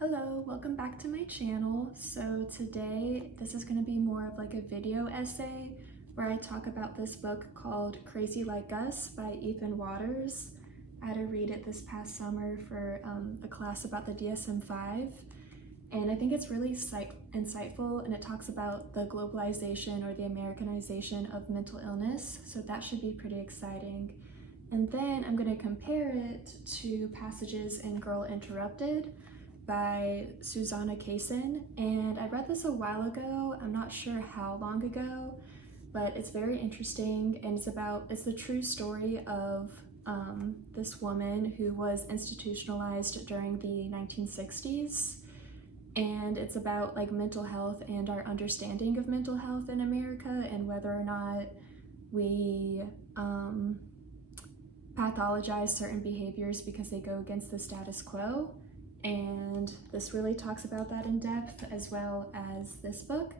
Hello, welcome back to my channel. So today this is going to be more of like a video essay where I talk about this book called Crazy Like Us by Ethan Waters. I had to read it this past summer for a class about the DSM-5, and I think it's really insightful, and it talks about the globalization or the Americanization of mental illness, so that should be pretty exciting. And then I'm going to compare it to passages in Girl Interrupted by Susanna Kaysen, and I read this a while ago. I'm not sure how long ago, but it's very interesting, and it's the true story of this woman who was institutionalized during the 1960s, and it's about like mental health and our understanding of mental health in America and whether or not we pathologize certain behaviors because they go against the status quo. And this really talks about that in depth, as well as this book.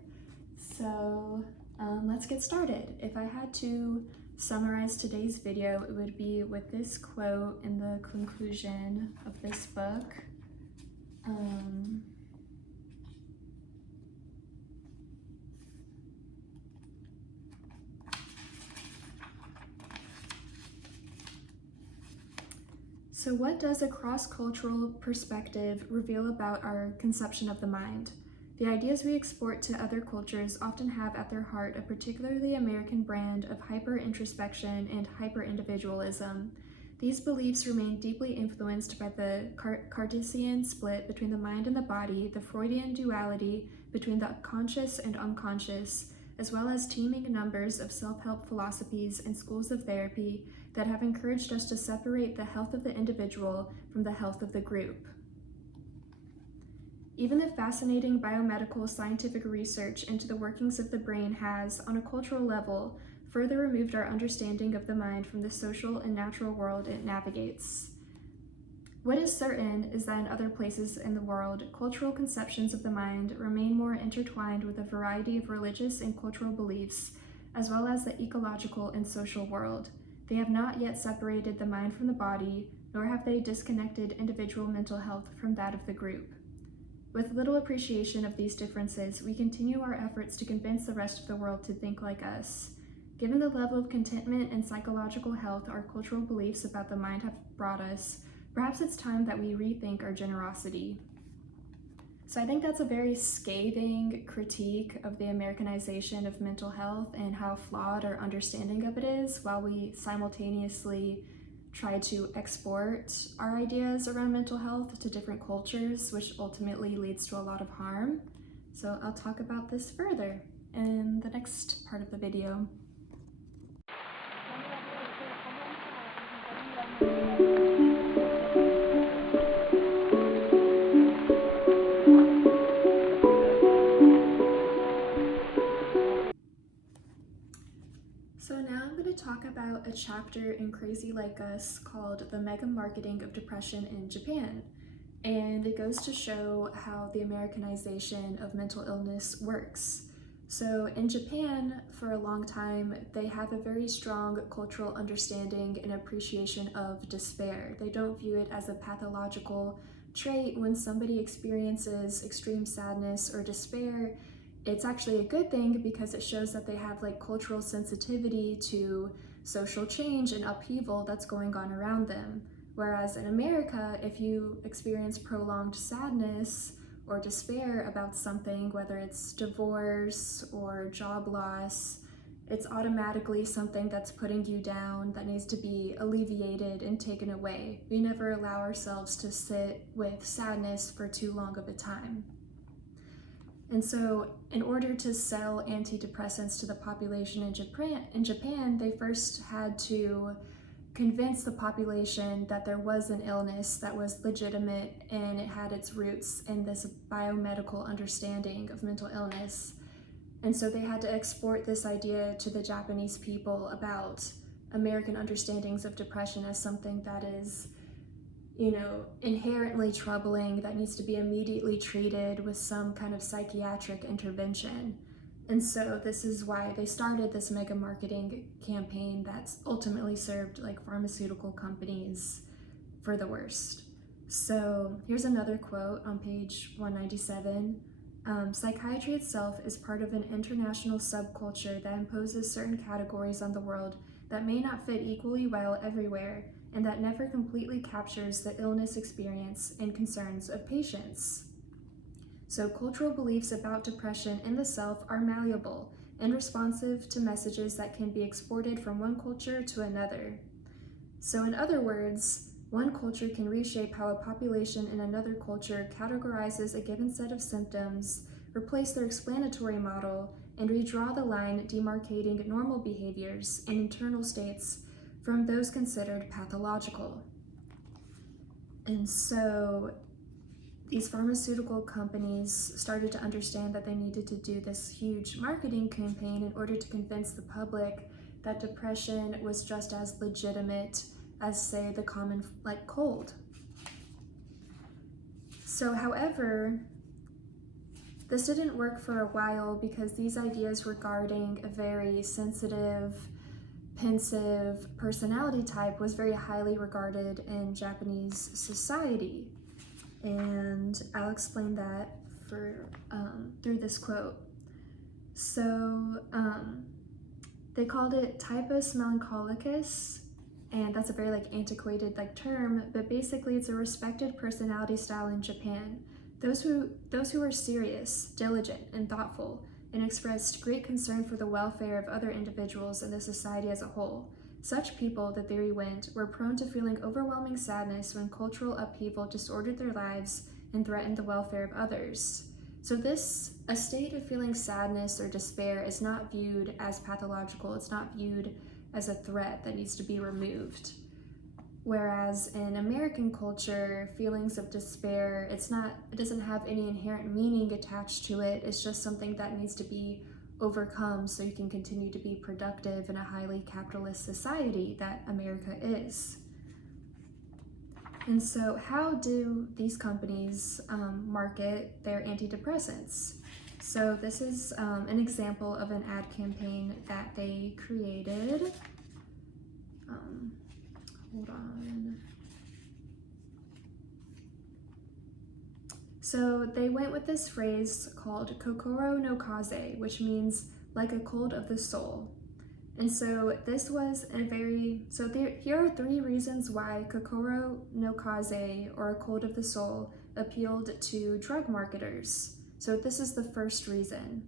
So let's get started. If I had to summarize today's video, it would be with this quote in the conclusion of this book. So what does a cross-cultural perspective reveal about our conception of the mind? The ideas we export to other cultures often have at their heart a particularly American brand of hyper-introspection and hyper-individualism. These beliefs remain deeply influenced by the Cartesian split between the mind and the body, the Freudian duality between the conscious and unconscious, as well as teeming numbers of self-help philosophies and schools of therapy that have encouraged us to separate the health of the individual from the health of the group. Even the fascinating biomedical scientific research into the workings of the brain has, on a cultural level, further removed our understanding of the mind from the social and natural world it navigates. What is certain is that in other places in the world, cultural conceptions of the mind remain more intertwined with a variety of religious and cultural beliefs, as well as the ecological and social world. They have not yet separated the mind from the body, nor have they disconnected individual mental health from that of the group. With little appreciation of these differences, we continue our efforts to convince the rest of the world to think like us. Given the level of contentment and psychological health our cultural beliefs about the mind have brought us, perhaps it's time that we rethink our generosity. So I think that's a very scathing critique of the Americanization of mental health and how flawed our understanding of it is, while we simultaneously try to export our ideas around mental health to different cultures, which ultimately leads to a lot of harm. So I'll talk about this further in the next part of the video. So now I'm going to talk about a chapter in Crazy Like Us called The Mega Marketing of Depression in Japan. And it goes to show how the Americanization of mental illness works. So in Japan, for a long time, they have a very strong cultural understanding and appreciation of despair. They don't view it as a pathological trait. When somebody experiences extreme sadness or despair, it's actually a good thing because it shows that they have like cultural sensitivity to social change and upheaval that's going on around them. Whereas in America, if you experience prolonged sadness or despair about something, whether it's divorce or job loss, it's automatically something that's putting you down, that needs to be alleviated and taken away. We never allow ourselves to sit with sadness for too long of a time. And so in order to sell antidepressants to the population in Japan, they first had to convince the population that there was an illness that was legitimate and it had its roots in this biomedical understanding of mental illness. And so they had to export this idea to the Japanese people about American understandings of depression as something that is, inherently troubling, that needs to be immediately treated with some kind of psychiatric intervention. And so this is why they started this mega marketing campaign that's ultimately served like pharmaceutical companies for the worst. So here's another quote on page 197. Psychiatry itself is part of an international subculture that imposes certain categories on the world that may not fit equally well everywhere, and that never completely captures the illness experience and concerns of patients. So cultural beliefs about depression in the self are malleable and responsive to messages that can be exported from one culture to another. So in other words, one culture can reshape how a population in another culture categorizes a given set of symptoms, replace their explanatory model, and redraw the line demarcating normal behaviors and internal states from those considered pathological. And so these pharmaceutical companies started to understand that they needed to do this huge marketing campaign in order to convince the public that depression was just as legitimate as, say, the common cold. So, however, this didn't work for a while because these ideas regarding a very sensitive, pensive personality type was very highly regarded in Japanese society. And I'll explain that through this quote. So they called it typus melancholicus, and that's a very antiquated term, but basically it's a respected personality style in Japan. Those who are serious, diligent, and thoughtful, and expressed great concern for the welfare of other individuals and the society as a whole. Such people, the theory went, were prone to feeling overwhelming sadness when cultural upheaval disordered their lives and threatened the welfare of others. So a state of feeling sadness or despair is not viewed as pathological. It's not viewed as a threat that needs to be removed. Whereas in American culture, feelings of despair, it doesn't have any inherent meaning attached to it. It's just something that needs to be overcome so you can continue to be productive in a highly capitalist society that America is. And so how do these companies market their antidepressants? So this is an example of an ad campaign that they created. Hold on. So they went with this phrase called kokoro no kaze, which means like a cold of the soul. And so this was here are 3 reasons why kokoro no kaze, or a cold of the soul, appealed to drug marketers. So this is the first reason.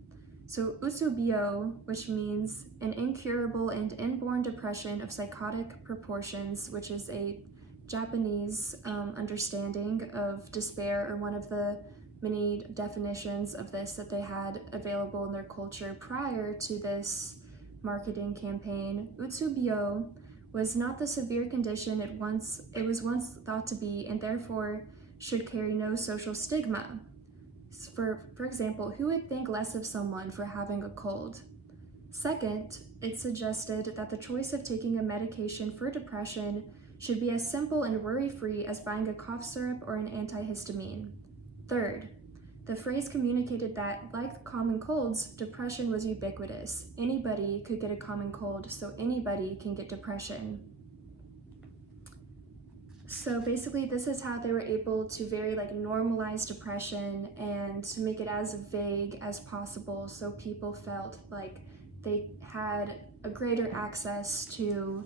So usubio, which means an incurable and inborn depression of psychotic proportions, which is a Japanese understanding of despair, or one of the many definitions of this that they had available in their culture prior to this marketing campaign. Utsubio was not the severe condition it was once thought to be, and therefore should carry no social stigma. For example, who would think less of someone for having a cold? Second, it suggested that the choice of taking a medication for depression should be as simple and worry-free as buying a cough syrup or an antihistamine. Third, the phrase communicated that, like common colds, depression was ubiquitous. Anybody could get a common cold, so anybody can get depression. So basically, this is how they were able to very normalize depression and to make it as vague as possible, so people felt like they had a greater access to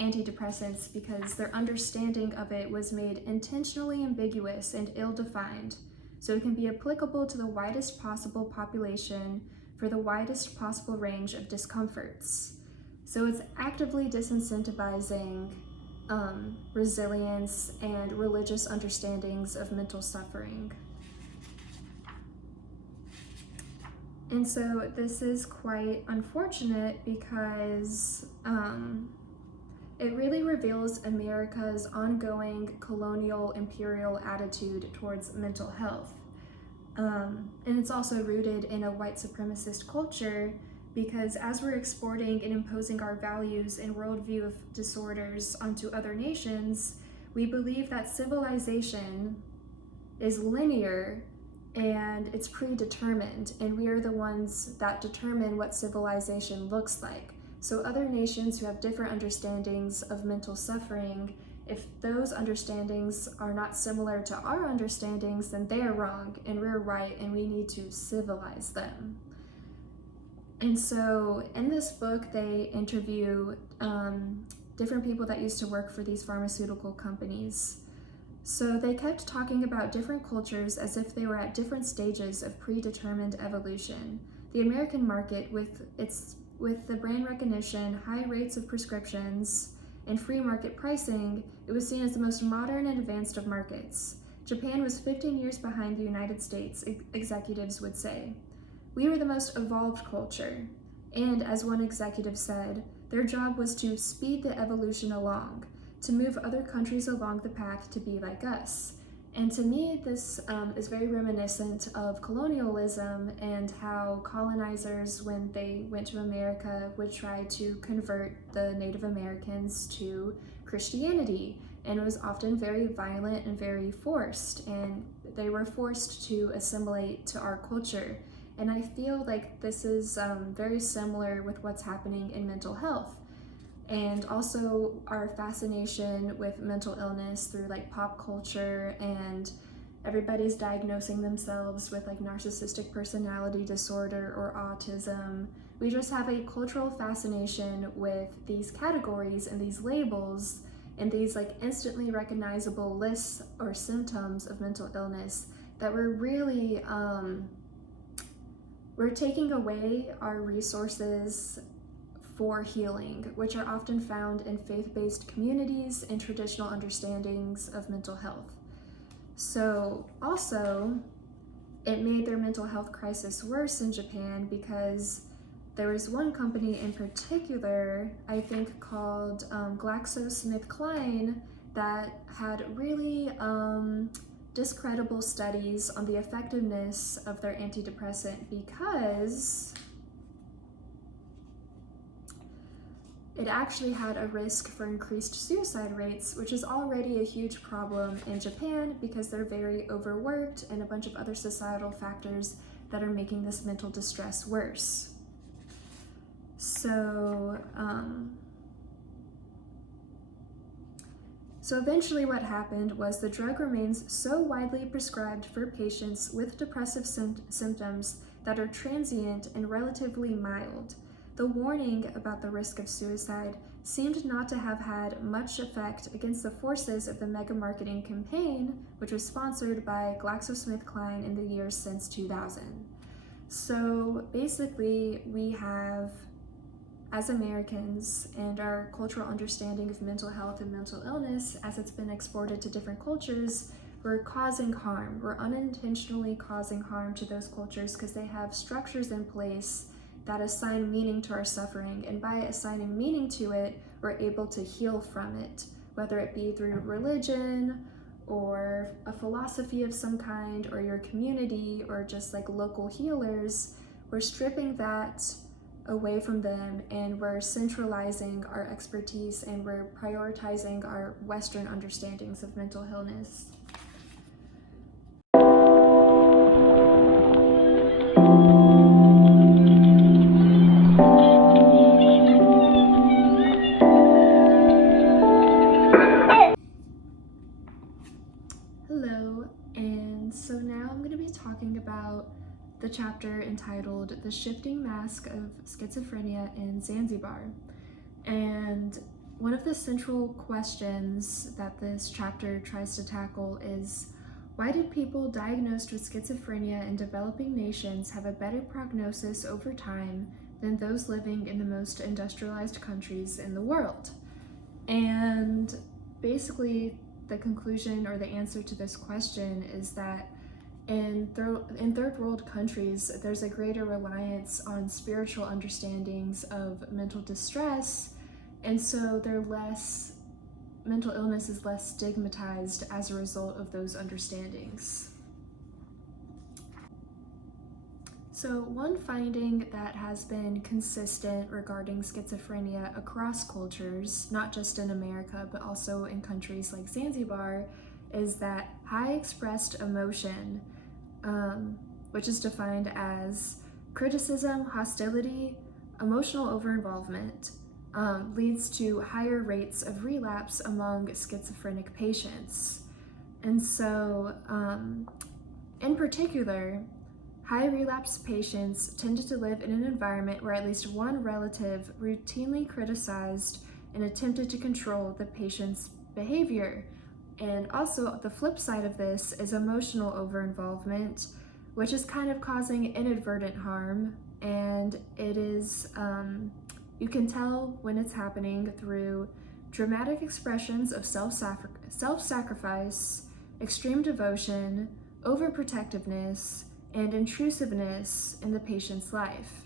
antidepressants because their understanding of it was made intentionally ambiguous and ill-defined, so it can be applicable to the widest possible population for the widest possible range of discomforts. So it's actively disincentivizing resilience and religious understandings of mental suffering. And so this is quite unfortunate because it really reveals America's ongoing colonial imperial attitude towards mental health. And it's also rooted in a white supremacist culture, because as we're exporting and imposing our values and worldview of disorders onto other nations, we believe that civilization is linear and it's predetermined, and we are the ones that determine what civilization looks like. So other nations who have different understandings of mental suffering If those understandings are not similar to our understandings, then they are wrong and we're right, and we need to civilize them. And so in this book, they interview different people that used to work for these pharmaceutical companies. So they kept talking about different cultures as if they were at different stages of predetermined evolution. The American market, with the brand recognition, high rates of prescriptions, and free market pricing, it was seen as the most modern and advanced of markets. Japan was 15 years behind the United States, executives would say. We were the most evolved culture, and as one executive said, their job was to speed the evolution along, to move other countries along the path to be like us. And to me, this is very reminiscent of colonialism and how colonizers, when they went to America, would try to convert the Native Americans to Christianity. And it was often very violent and very forced, and they were forced to assimilate to our culture. And I feel like this is very similar with what's happening in mental health. And also our fascination with mental illness through like pop culture, and everybody's diagnosing themselves with like narcissistic personality disorder or autism. We just have a cultural fascination with these categories and these labels and these like instantly recognizable lists or symptoms of mental illness that we're really we're taking away our resources for healing, which are often found in faith-based communities and traditional understandings of mental health. So also, it made their mental health crisis worse in Japan because there was one company in particular, I think called GlaxoSmithKline, that had really discreditable studies on the effectiveness of their antidepressant because it actually had a risk for increased suicide rates, which is already a huge problem in Japan because they're very overworked and a bunch of other societal factors that are making this mental distress worse. So eventually what happened was the drug remains so widely prescribed for patients with depressive symptoms that are transient and relatively mild. The warning about the risk of suicide seemed not to have had much effect against the forces of the mega marketing campaign, which was sponsored by GlaxoSmithKline in the years since 2000. So basically, we have, as Americans and our cultural understanding of mental health and mental illness as it's been exported to different cultures, we're causing harm. We're unintentionally causing harm to those cultures because they have structures in place that assign meaning to our suffering, and by assigning meaning to it, we're able to heal from it, whether it be through religion or a philosophy of some kind, or your community, or just like local healers. We're stripping that away from them, and we're centralizing our expertise, and we're prioritizing our Western understandings of mental illness. Hello, and so now I'm going to be talking about the chapter entitled The Shifting Mask of Schizophrenia in Zanzibar. And one of the central questions that this chapter tries to tackle is, why did people diagnosed with schizophrenia in developing nations have a better prognosis over time than those living in the most industrialized countries in the world? And basically, the conclusion or the answer to this question is that in third world countries, there's a greater reliance on spiritual understandings of mental distress, and so mental illness is less stigmatized as a result of those understandings. So one finding that has been consistent regarding schizophrenia across cultures, not just in America, but also in countries like Zanzibar, is that high expressed emotion, which is defined as criticism, hostility, emotional overinvolvement, leads to higher rates of relapse among schizophrenic patients. And so, in particular, high relapse patients tended to live in an environment where at least one relative routinely criticized and attempted to control the patient's behavior. And also, the flip side of this is emotional overinvolvement, which is kind of causing inadvertent harm. And it is, you can tell when it's happening through dramatic expressions of self-sacrifice, extreme devotion, overprotectiveness, and intrusiveness in the patient's life.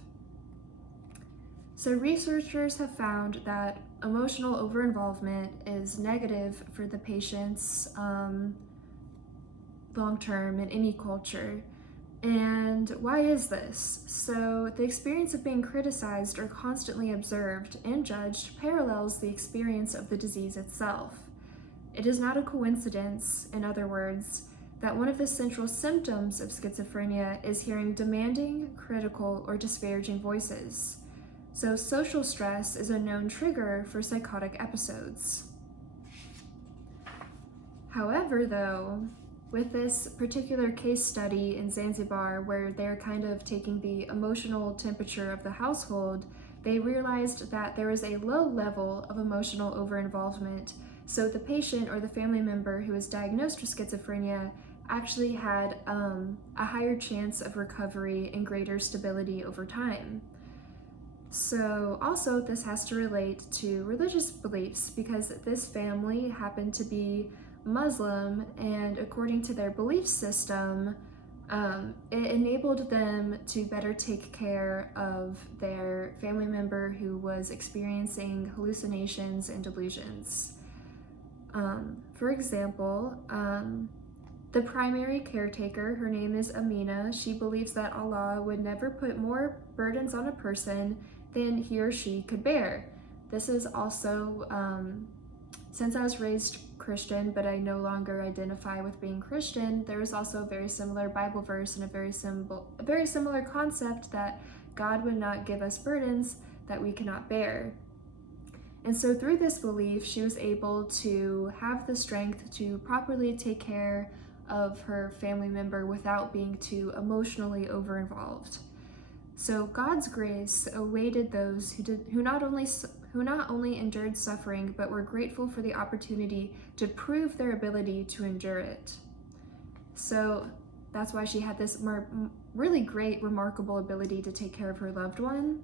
So researchers have found that emotional overinvolvement is negative for the patients long-term in any culture. And why is this? So the experience of being criticized or constantly observed and judged parallels the experience of the disease itself. It is not a coincidence, in other words, that one of the central symptoms of schizophrenia is hearing demanding, critical, or disparaging voices. So social stress is a known trigger for psychotic episodes. However, though, with this particular case study in Zanzibar, where they're kind of taking the emotional temperature of the household, they realized that there is a low level of emotional overinvolvement. So the patient or the family member who was diagnosed with schizophrenia actually had a higher chance of recovery and greater stability over time. So also this has to relate to religious beliefs, because this family happened to be Muslim, and according to their belief system, it enabled them to better take care of their family member who was experiencing hallucinations and delusions. For example, the primary caretaker, her name is Amina, she believes that Allah would never put more burdens on a person than he or she could bear. This is also, since I was raised Christian, but I no longer identify with being Christian, there is also a very similar Bible verse and a very similar concept that God would not give us burdens that we cannot bear. And so through this belief, she was able to have the strength to properly take care of her family member without being too emotionally overinvolved. So God's grace awaited those who not only endured suffering, but were grateful for the opportunity to prove their ability to endure it. So that's why she had this really great, remarkable ability to take care of her loved one.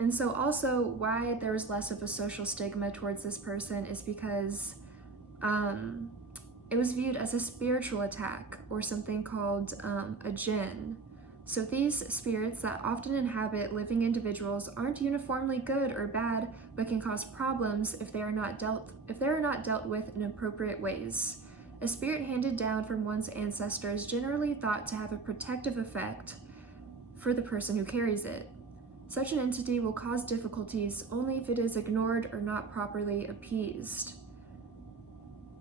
And so also why there was less of a social stigma towards this person is because it was viewed as a spiritual attack, or something called a jinn. So these spirits that often inhabit living individuals aren't uniformly good or bad, but can cause problems if they are not dealt with in appropriate ways. A spirit handed down from one's ancestors is generally thought to have a protective effect for the person who carries it. Such an entity will cause difficulties only if it is ignored or not properly appeased.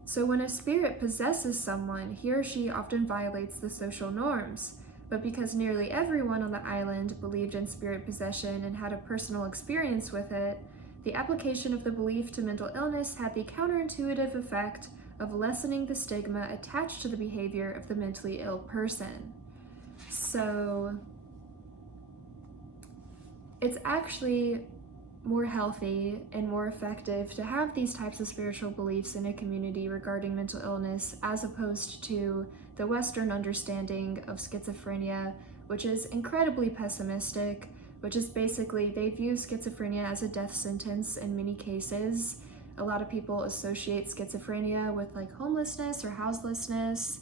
So when a spirit possesses someone, he or she often violates the social norms. But because nearly everyone on the island believed in spirit possession and had a personal experience with it, the application of the belief to mental illness had the counterintuitive effect of lessening the stigma attached to the behavior of the mentally ill person. So it's actually more healthy and more effective to have these types of spiritual beliefs in a community regarding mental illness, as opposed to the Western understanding of schizophrenia, which is incredibly pessimistic, which is basically they view schizophrenia as a death sentence in many cases. A lot of people associate schizophrenia with like homelessness or houselessness,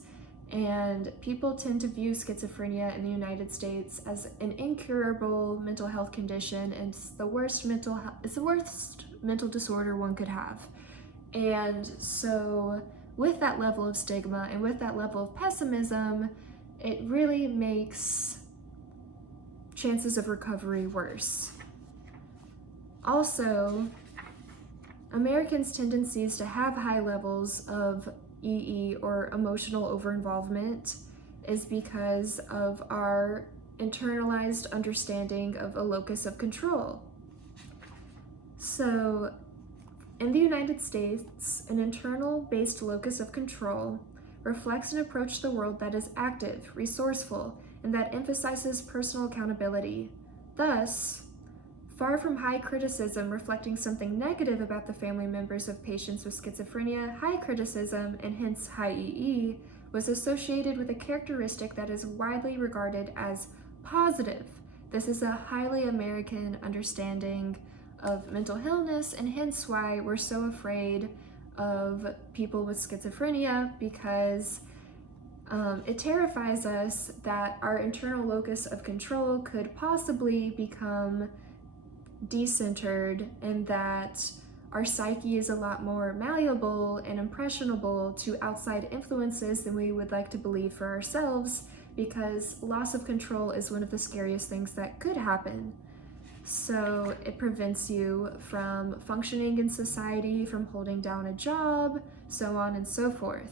and people tend to view schizophrenia in the United States as an incurable mental health condition, and it's the worst mental disorder one could have. And so with that level of stigma and with that level of pessimism, it really makes chances of recovery worse. Also, Americans' tendencies to have high levels of EE, or emotional overinvolvement, is because of our internalized understanding of a locus of control. So, in the United States, an internal-based locus of control reflects an approach to the world that is active, resourceful, and that emphasizes personal accountability. Thus, far from high criticism reflecting something negative about the family members of patients with schizophrenia, high criticism, and hence high EE, was associated with a characteristic that is widely regarded as positive. This is a highly American understanding of mental illness, and hence why we're so afraid of people with schizophrenia, because it terrifies us that our internal locus of control could possibly become decentered, and that our psyche is a lot more malleable and impressionable to outside influences than we would like to believe for ourselves, because loss of control is one of the scariest things that could happen. So it prevents you from functioning in society, from holding down a job, so on and so forth.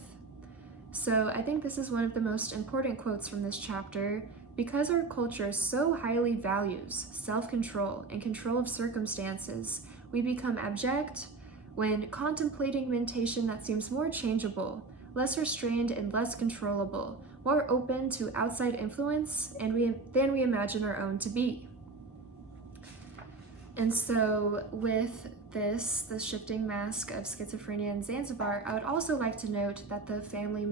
So I think this is one of the most important quotes from this chapter. Because our culture so highly values self-control and control of circumstances, we become abject when contemplating mentation that seems more changeable, less restrained, and less controllable, more open to outside influence than we imagine our own to be. And so with the shifting mask of schizophrenia in Zanzibar, I would also like to note that the family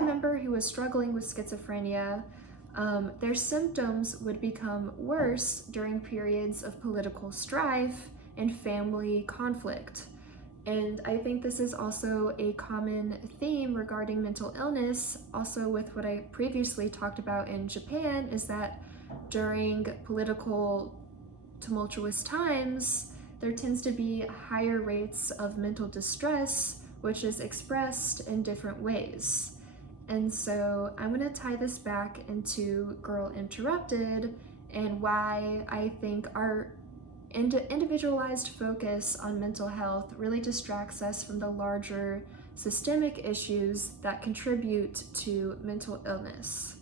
member who was struggling with schizophrenia, their symptoms would become worse during periods of political strife and family conflict. And I think this is also a common theme regarding mental illness, also with what I previously talked about in Japan, is that during political tumultuous times, there tends to be higher rates of mental distress, which is expressed in different ways. And so I'm going to tie this back into Girl Interrupted and why I think our individualized focus on mental health really distracts us from the larger systemic issues that contribute to mental illness.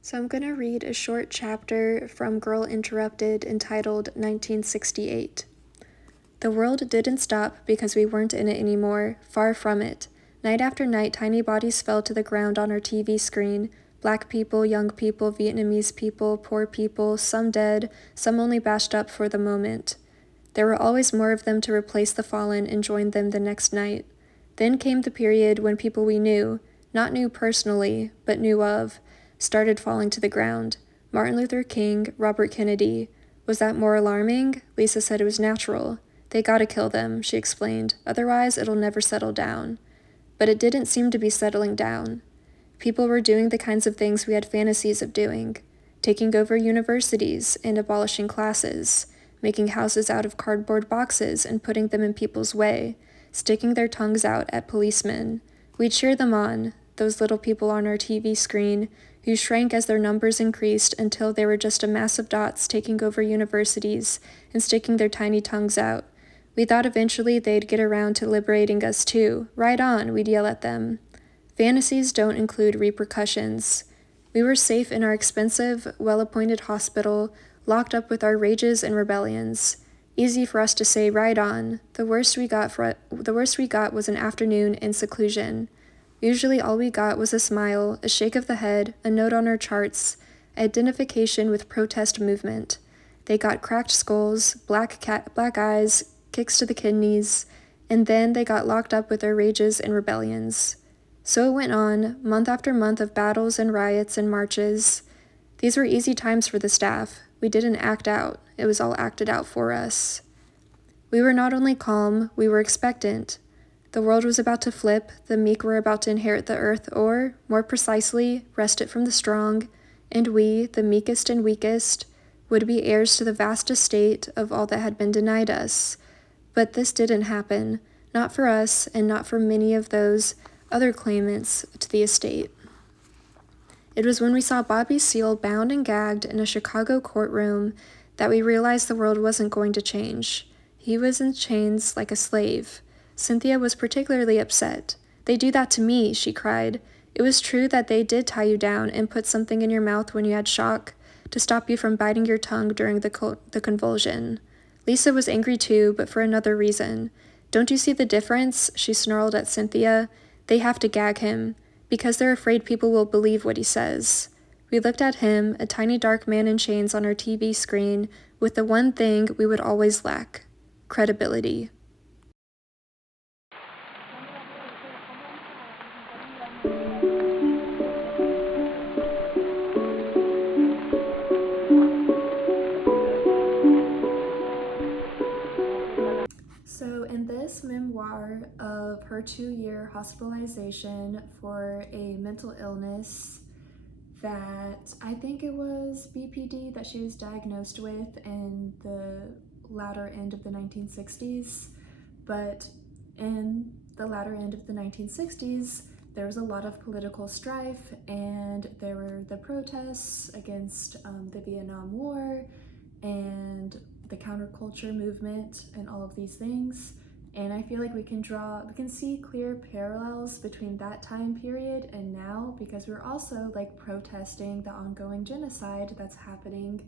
So I'm going to read a short chapter from Girl Interrupted entitled 1968. The world didn't stop because we weren't in it anymore, far from it. Night after night, tiny bodies fell to the ground on our TV screen. Black people, young people, Vietnamese people, poor people, some dead, some only bashed up for the moment. There were always more of them to replace the fallen and join them the next night. Then came the period when people we knew, not knew personally, but knew of, started falling to the ground. Martin Luther King, Robert Kennedy. Was that more alarming? Lisa said it was natural. They gotta kill them, she explained. Otherwise, it'll never settle down. But it didn't seem to be settling down. People were doing the kinds of things we had fantasies of doing. Taking over universities and abolishing classes. Making houses out of cardboard boxes and putting them in people's way. Sticking their tongues out at policemen. We'd cheer them on, those little people on our TV screen, who shrank as their numbers increased until they were just a mass of dots taking over universities and sticking their tiny tongues out. We thought eventually they'd get around to liberating us too. Right on, we'd yell at them. Fantasies don't include repercussions. We were safe in our expensive, well-appointed hospital, locked up with our rages and rebellions. Easy for us to say right on. The worst we got was an afternoon in seclusion. Usually all we got was a smile, a shake of the head, a note on our charts, identification with protest movement. They got cracked skulls, black eyes, kicks to the kidneys, and then they got locked up with their rages and rebellions. So it went on, month after month of battles and riots and marches. These were easy times for the staff. We didn't act out. It was all acted out for us. We were not only calm, we were expectant. The world was about to flip, the meek were about to inherit the earth, or, more precisely, wrest it from the strong, and we, the meekest and weakest, would be heirs to the vast estate of all that had been denied us. But this didn't happen, not for us, and not for many of those other claimants to the estate. It was when we saw Bobby Seale bound and gagged in a Chicago courtroom that we realized the world wasn't going to change. He was in chains like a slave. Cynthia was particularly upset. "They do that to me," she cried. "It was true that they did tie you down and put something in your mouth when you had shock, to stop you from biting your tongue during the convulsion." Lisa was angry too, but for another reason. "Don't you see the difference?" she snarled at Cynthia. "They have to gag him, because they're afraid people will believe what he says." We looked at him, a tiny dark man in chains on our TV screen, with the one thing we would always lack: credibility. So, in this memoir of her 2-year hospitalization for a mental illness that I think it was BPD that she was diagnosed with in the latter end of the 1960s, but in the latter end of the 1960s, there was a lot of political strife, and there were the protests against the Vietnam War and the counterculture movement and all of these things. And I feel like we can see clear parallels between that time period and now, because we're also like protesting the ongoing genocide that's happening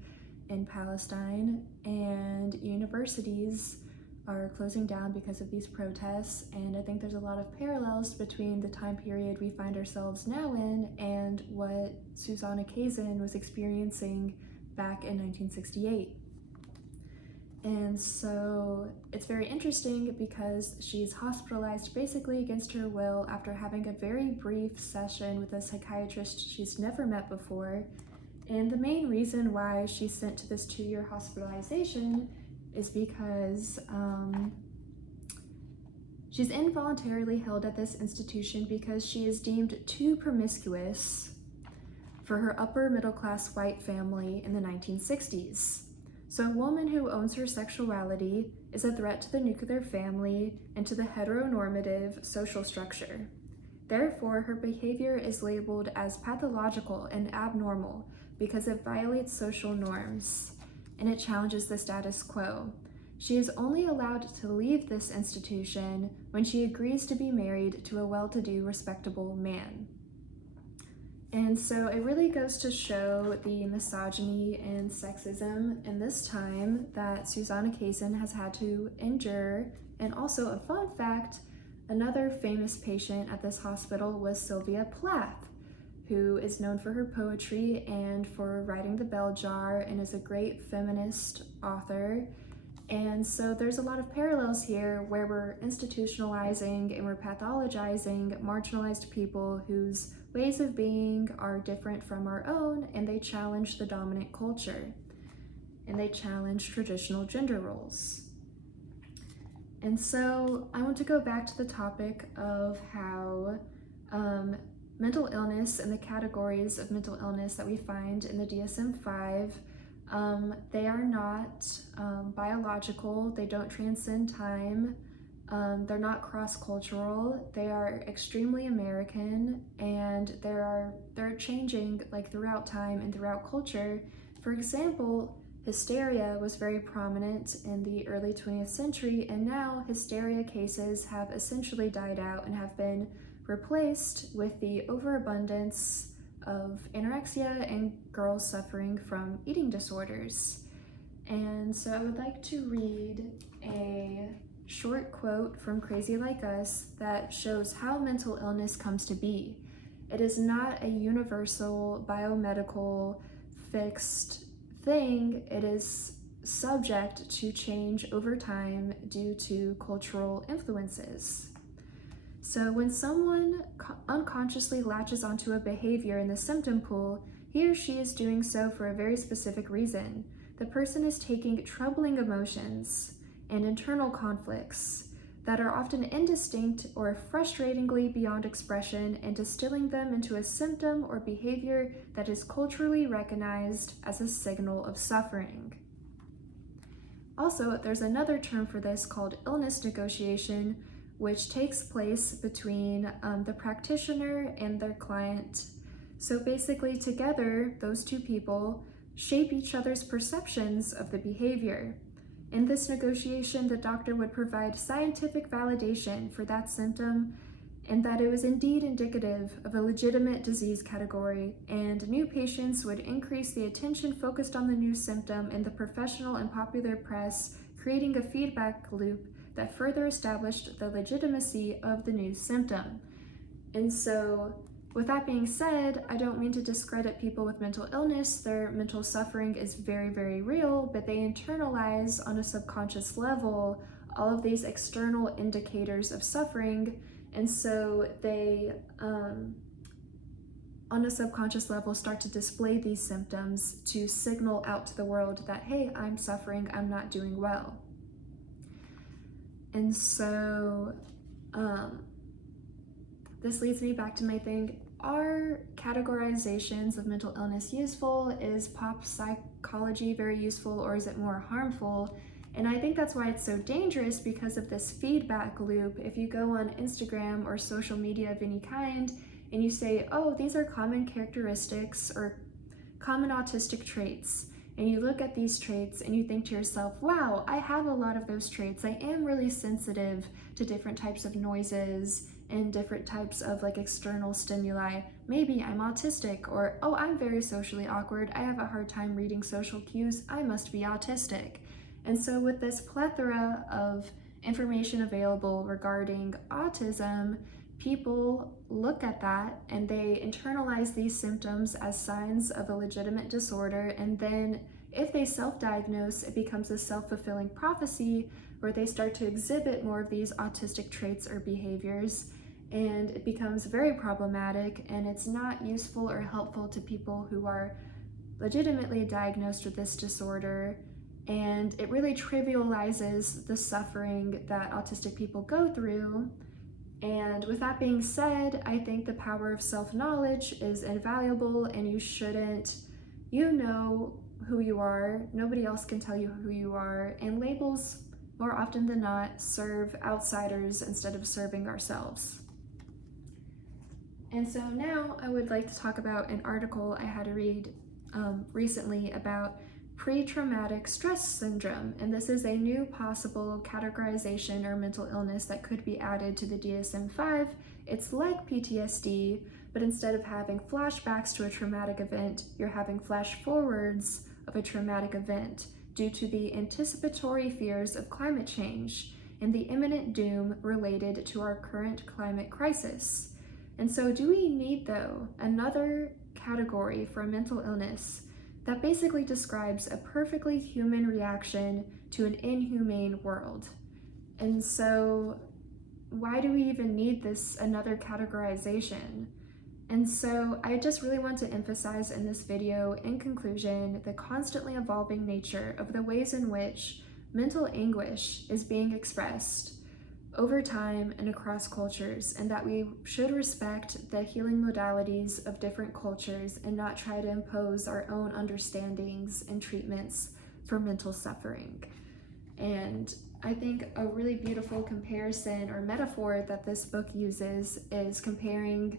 in Palestine, and universities are closing down because of these protests. And I think there's a lot of parallels between the time period we find ourselves now in and what Susanna Kazin was experiencing back in 1968. And so it's very interesting because she's hospitalized basically against her will after having a very brief session with a psychiatrist she's never met before. And the main reason why she's sent to this 2-year hospitalization is because she's involuntarily held at this institution because she is deemed too promiscuous for her upper middle class white family in the 1960s. So a woman who owns her sexuality is a threat to the nuclear family and to the heteronormative social structure. Therefore, her behavior is labeled as pathological and abnormal because it violates social norms and it challenges the status quo. She is only allowed to leave this institution when she agrees to be married to a well-to-do, respectable man. And so it really goes to show the misogyny and sexism in this time that Susanna Kazin has had to endure. And also, a fun fact, another famous patient at this hospital was Sylvia Plath, who is known for her poetry and for writing The Bell Jar and is a great feminist author. And so there's a lot of parallels here where we're institutionalizing and we're pathologizing marginalized people whose ways of being are different from our own, and they challenge the dominant culture and they challenge traditional gender roles. And so I want to go back to the topic of how mental illness and the categories of mental illness that we find in the DSM-5, they are not biological, they don't transcend time, they're not cross-cultural, they are extremely American, and they're changing like throughout time and throughout culture. For example, hysteria was very prominent in the early 20th century, and now hysteria cases have essentially died out and have been replaced with the overabundance of anorexia and girls suffering from eating disorders. And so I would like to read a short quote from Crazy Like Us that shows how mental illness comes to be. It is not a universal biomedical fixed thing. It is subject to change over time due to cultural influences. So when someone unconsciously latches onto a behavior in the symptom pool, he or she is doing so for a very specific reason. The person is taking troubling emotions and internal conflicts that are often indistinct or frustratingly beyond expression and distilling them into a symptom or behavior that is culturally recognized as a signal of suffering. Also, there's another term for this called illness negotiation, which takes place between the practitioner and their client. So basically together, those two people shape each other's perceptions of the behavior. In this negotiation, the doctor would provide scientific validation for that symptom and that it was indeed indicative of a legitimate disease category, and new patients would increase the attention focused on the new symptom in the professional and popular press, creating a feedback loop that further established the legitimacy of the new symptom. And so, with that being said, I don't mean to discredit people with mental illness. Their mental suffering is very, very real, but they internalize on a subconscious level all of these external indicators of suffering. And so they, on a subconscious level, start to display these symptoms to signal out to the world that, hey, I'm suffering, I'm not doing well. And so this leads me back to my thing. Are categorizations of mental illness useful? Is pop psychology very useful, or is it more harmful? And I think that's why it's so dangerous, because of this feedback loop. If you go on Instagram or social media of any kind and you say, oh, these are common characteristics or common autistic traits, and you look at these traits and you think to yourself, wow, I have a lot of those traits. I am really sensitive to different types of noises and different types of external stimuli. Maybe I'm autistic, or oh, I'm very socially awkward. I have a hard time reading social cues. I must be autistic. And so with this plethora of information available regarding autism, people look at that and they internalize these symptoms as signs of a legitimate disorder, and then if they self-diagnose, it becomes a self-fulfilling prophecy where they start to exhibit more of these autistic traits or behaviors, and it becomes very problematic, and it's not useful or helpful to people who are legitimately diagnosed with this disorder. And it really trivializes the suffering that autistic people go through. And with that being said, I think the power of self-knowledge is invaluable, and you know who you are. Nobody else can tell you who you are, and labels, more often than not, serve outsiders instead of serving ourselves. And so now I would like to talk about an article I had to read recently about pre-traumatic stress syndrome, and this is a new possible categorization or mental illness that could be added to the DSM-5. It's like PTSD, but instead of having flashbacks to a traumatic event, you're having flash forwards of a traumatic event due to the anticipatory fears of climate change and the imminent doom related to our current climate crisis. And so do we need, though, another category for a mental illness that basically describes a perfectly human reaction to an inhumane world? And so why do we even need this another categorization? And so I just really want to emphasize in this video, in conclusion, the constantly evolving nature of the ways in which mental anguish is being expressed over time and across cultures, and that we should respect the healing modalities of different cultures and not try to impose our own understandings and treatments for mental suffering. And I think a really beautiful comparison or metaphor that this book uses is comparing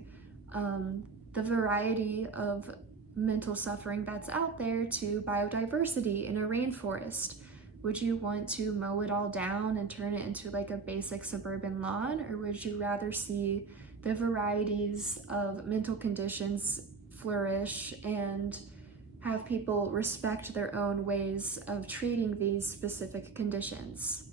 the variety of mental suffering that's out there to biodiversity in a rainforest. Would you want to mow it all down and turn it into a basic suburban lawn, or would you rather see the varieties of mental conditions flourish and have people respect their own ways of treating these specific conditions?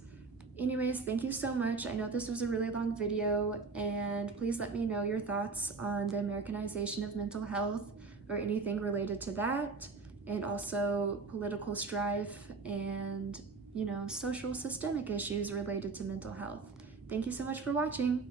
Anyways, thank you so much. I know this was a really long video, and please let me know your thoughts on the Americanization of mental health or anything related to that, and also political strife and, social systemic issues related to mental health. Thank you so much for watching.